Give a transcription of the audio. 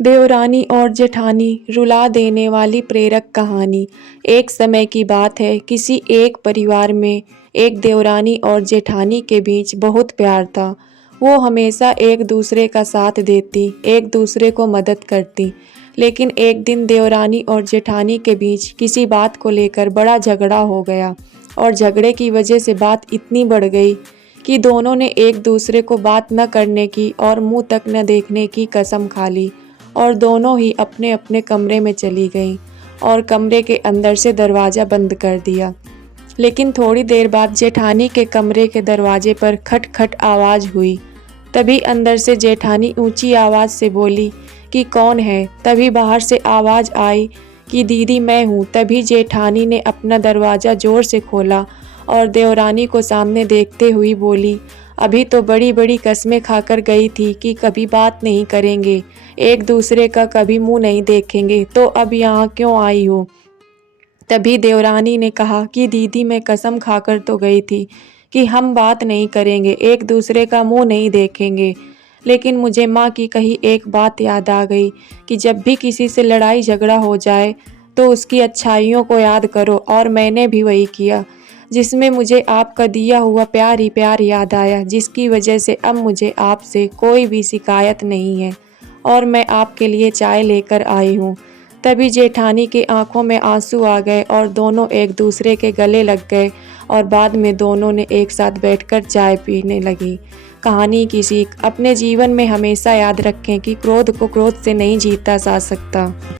देवरानी और जेठानी रुला देने वाली प्रेरक कहानी। एक समय की बात है, किसी एक परिवार में एक देवरानी और जेठानी के बीच बहुत प्यार था। वो हमेशा एक दूसरे का साथ देती, एक दूसरे को मदद करती। लेकिन एक दिन देवरानी और जेठानी के बीच किसी बात को लेकर बड़ा झगड़ा हो गया और झगड़े की वजह से बात इतनी बढ़ गई कि दोनों ने एक दूसरे को बात न करने की और मुंह तक न देखने की कसम खा ली और दोनों ही अपने अपने कमरे में चली गईं और कमरे के अंदर से दरवाज़ा बंद कर दिया। लेकिन थोड़ी देर बाद जेठानी के कमरे के दरवाजे पर खट खट आवाज़ हुई। तभी अंदर से जेठानी ऊंची आवाज़ से बोली कि कौन है। तभी बाहर से आवाज़ आई कि दीदी मैं हूँ। तभी जेठानी ने अपना दरवाज़ा ज़ोर से खोला और देवरानी को सामने देखते हुए बोली, अभी तो बड़ी बड़ी कस्में खाकर गई थी कि कभी बात नहीं करेंगे, एक दूसरे का कभी मुंह नहीं देखेंगे, तो अब यहाँ क्यों आई हो। तभी देवरानी ने कहा कि दीदी मैं कसम खाकर तो गई थी कि हम बात नहीं करेंगे, एक दूसरे का मुंह नहीं देखेंगे। लेकिन मुझे माँ की कही एक बात याद आ गई कि जब भी किसी से लड़ाई झगड़ा हो जाए तो उसकी अच्छाइयों को याद करो, और मैंने भी वही किया, जिसमें मुझे आपका दिया हुआ प्यार ही प्यार याद आया, जिसकी वजह से अब मुझे आपसे कोई भी शिकायत नहीं है और मैं आपके लिए चाय लेकर आई हूँ। तभी जेठानी की आंखों में आंसू आ गए और दोनों एक दूसरे के गले लग गए और बाद में दोनों ने एक साथ बैठकर चाय पीने लगी। कहानी की सीख, अपने जीवन में हमेशा याद रखें कि क्रोध को क्रोध से नहीं जीता जा सकता।